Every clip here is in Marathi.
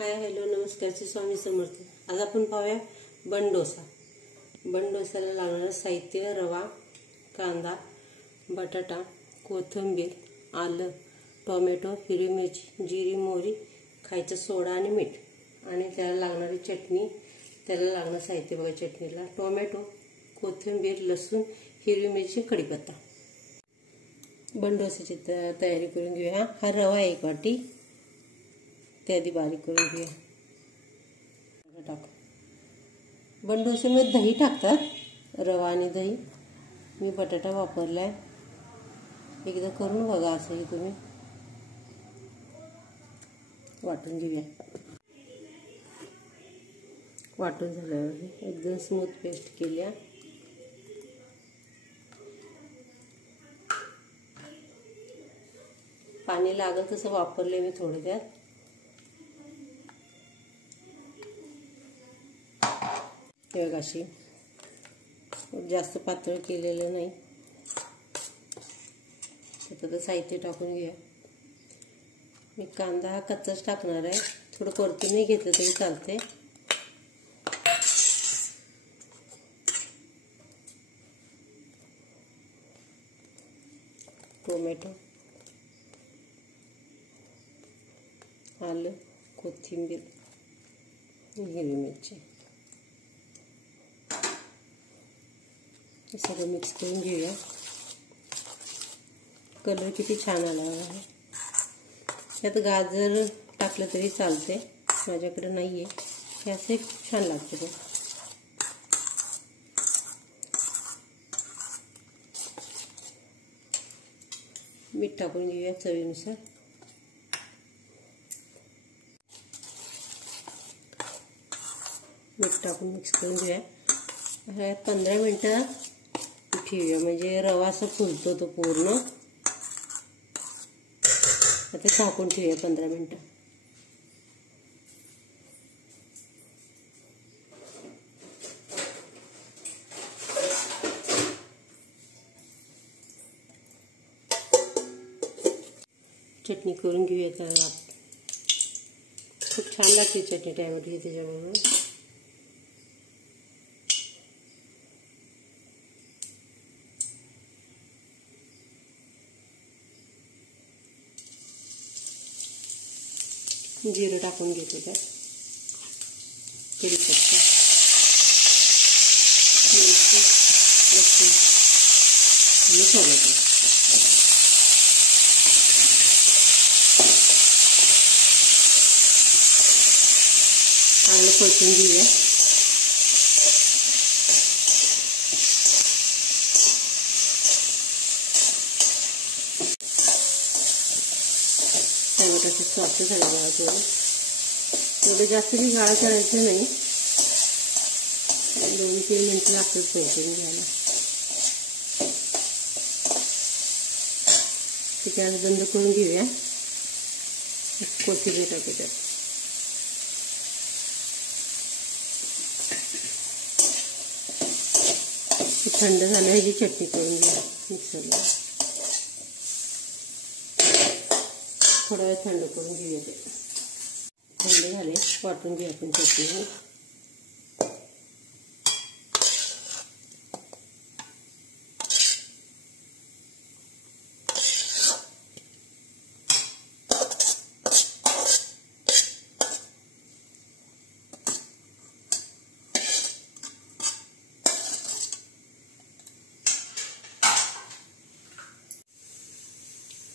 हाय हॅलो नमस्कार स्वामी समर्थ। आज आपण पाहूया बन डोसा। बन डोसाला लागणारं साहित्य रवा, कांदा, बटाटा, कोथिंबीर, आलं, टोमॅटो, हिरवी मिरची, जिरी, मोहरी, खायचा सोडा आणि मीठ आणि त्याला लागणारी चटणी। त्याला लागणारं साहित्य बघा, चटणीला टोमॅटो, कोथिंबीर, लसूण, हिरवी मिरची, कढीपत्ता। बन डोसाची तयारी करून घेऊया। हा रवा 1 वाटी, ते आधी बारीक करून घेऊया। बन डोस्यामध्ये दही टाकतात, रवा आणि दही। मी बटाटा वापरलाय, एकदा करून बघा असंही तुम्ही। वाटून घेऊया। वाटून झाल्यावर एकदम स्मूथ पेस्ट केल्या। पाणी लागेल तसं वापरले मी थोडं त्यात। हे बघा, अशी जास्त पातळ केलेलं नाही। आता साहित्य टाकून घेऊया। मी कांदा हा कच्चाच टाकणार आहे, थोडं परतून नाही घेतलं तरी चालते। टोमॅटो, आलं, कोथिंबीर, हिरवी मिरची हे सगळं मिक्स करून घेऊया। कलर किती छान आला आहे। यात गाजर टाकलं तरी चालते, माझ्याकडे नाहीये। हे असे छान लागते बघ। मीठ टाकून घेऊया चवीनुसार। मीठ टाकून मिक्स करून घेऊया। 15 मिनिटं ठेवूया, म्हणजे रवा असा फुलतो तो पूर्ण। आता झाकून ठेवूया 15 मिनिटं। चटणी करून घेऊया त्याला। खूप छान लागते चटणी टॅमॅटोची त्याच्याबरोबर। जिरं टाकून घेतो त्यात, कढीपत्ता, मिरची, लसूण आणि टोमॅटो। चांगलं परतून घेऊया। टोमॅटोचे सॉफ्ट झाले बघा थोडं। एवढं जास्त बी गाळ करायचं नाही, 2-3 मिनिटं लागतात परतून घ्यायला। ते गॅस बंद करून घेऊया। कोथिंबीर टाकू त्यात। थंड झालं ह्याची चटणी करून घ्या मिक्सरला। थोडा वेळ थंड करून घेऊया ते। थंड झाले, वाटून घेऊया आपण चटणी।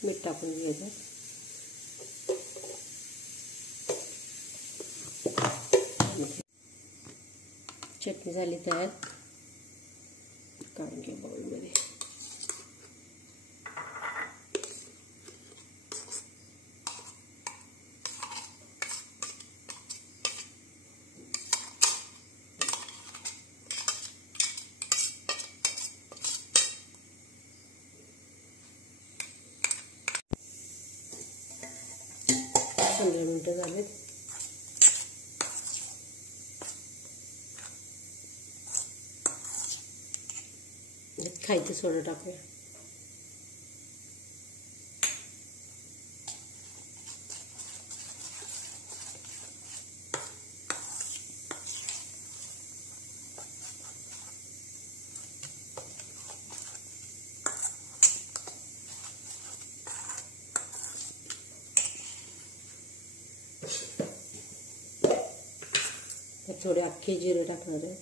मीठ टाकून घ्यायचं। चटणी झाली तयार, काढून घ्या बाउलमध्ये। पंधरा मिनिटं झालेत। खायचं सोडा टाकूया। थोडे अख्खे जिरे टाकणार आहे.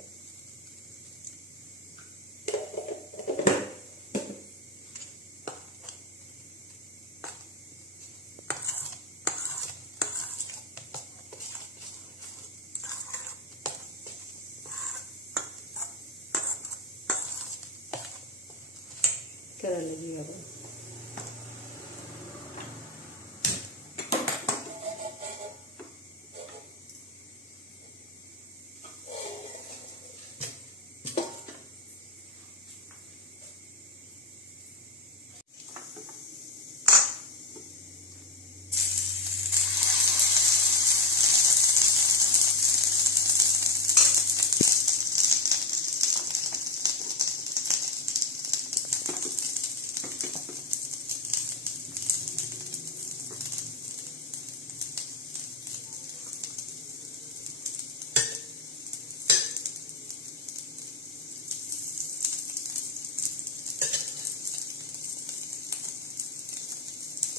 करायला घेऊया आपण.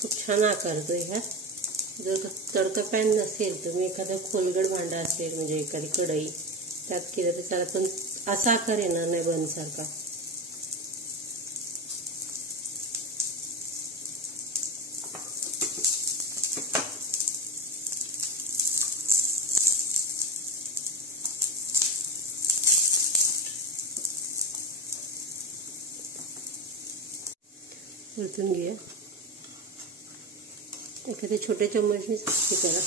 खूप छान आकारतोय ह्या. जर तडका पॅन नसेल तर मी एखादं खोलगड भांडा असेल म्हणजे एखादी कढई त्यात केलं तर त्याला पण असा आकार येणार नाही बनसारखा. परतून घ्या. एखाद्या छोट्या चम्मचने हे करा.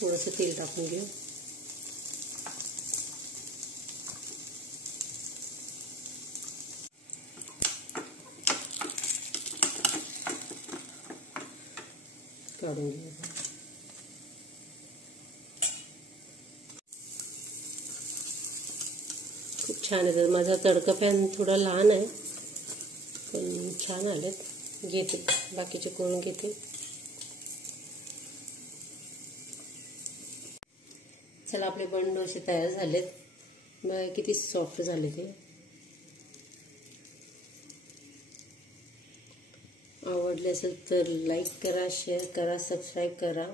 थोडंसं तेल टाकून घेऊ. काढून घेऊ. खूप छान आहे. माझा तडका पॅन थोडा लहान आहे पण छान आलेत. घेते बाकीचे करून घेते. चला आपले बन डोसे तयार झालेत. बघा किती सॉफ्ट झाले ते. आवडले असेल तर लाईक करा, शेअर करा, सबस्क्राईब करा.